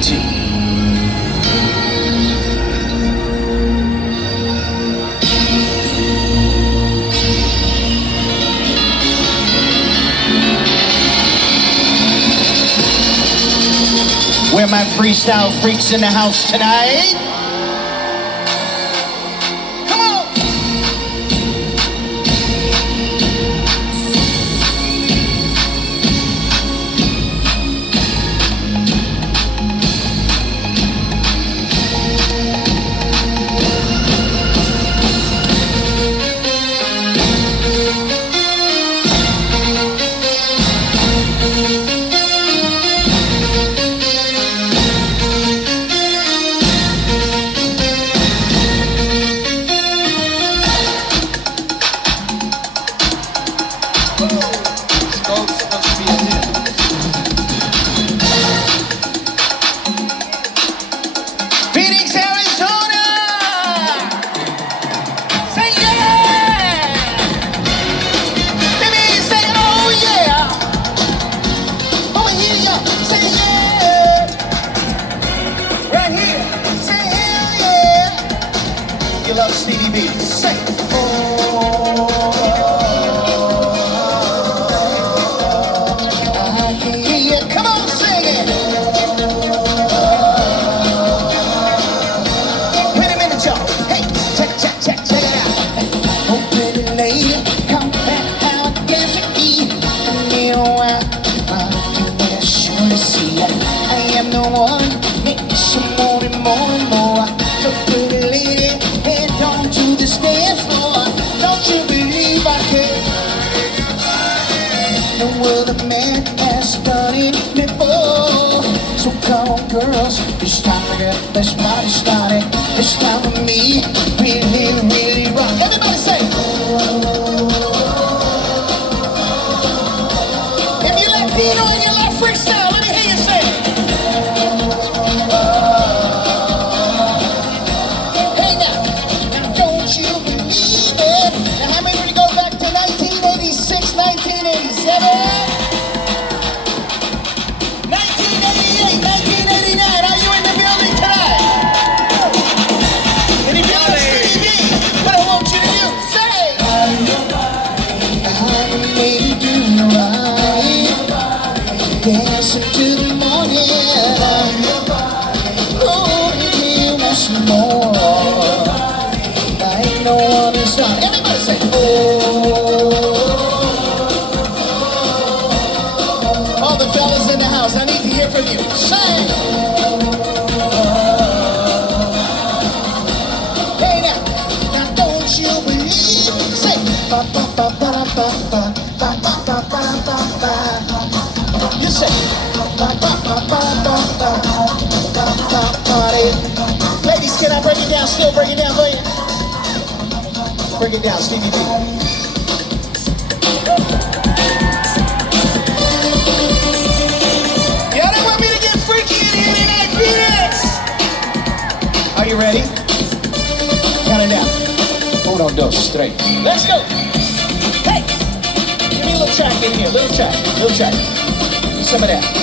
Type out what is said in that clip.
guarantee. Where my freestyle freaks in the house tonight? Come on! Phoenix, Arizona! Say yeah! Baby, say oh yeah! Over here, y'all, say yeah! Right here, say hell yeah! You love Stevie, say oh! Come on, sing it! Wait a minute, y'all. Hey, check it out. Oh, pretty lady, come back out, guess it be. You know what? I'm sure to see I am the one, make some more and more and more. So pretty lady, head on to the dance floor. Don't you believe I can? The world of man has done it before. So come on, girls, it's time to get this party started. It's time for me, really, really rock. Everybody say, if you Latino and you love freestyle, let me hear you say it. Hey now don't you believe it? Now how many would you go back to 1986, 1987? 1988, 1989, are you in the building tonight? And if you love Stevie, what I want you to do, say I made you right, dancing to the morning, oh, give us more, like no one is done. Everybody say, oh. All the fellas in the house, I need to hear from you. Say! Hey now don't you believe? Say! Ba ba ba ba ba ba ba ba ba ba ba ba. You say! Ba ba ba ba ba ba ba ba ba. Ladies, can I break it down? Still break it down for you. Break it down, Stevie B. Y'all don't want me to get freaky in here tonight, Phoenix! Are you ready? Count it down. 1, 2, 3. Let's go! Hey! Give me a little track in here, little track. Some of that.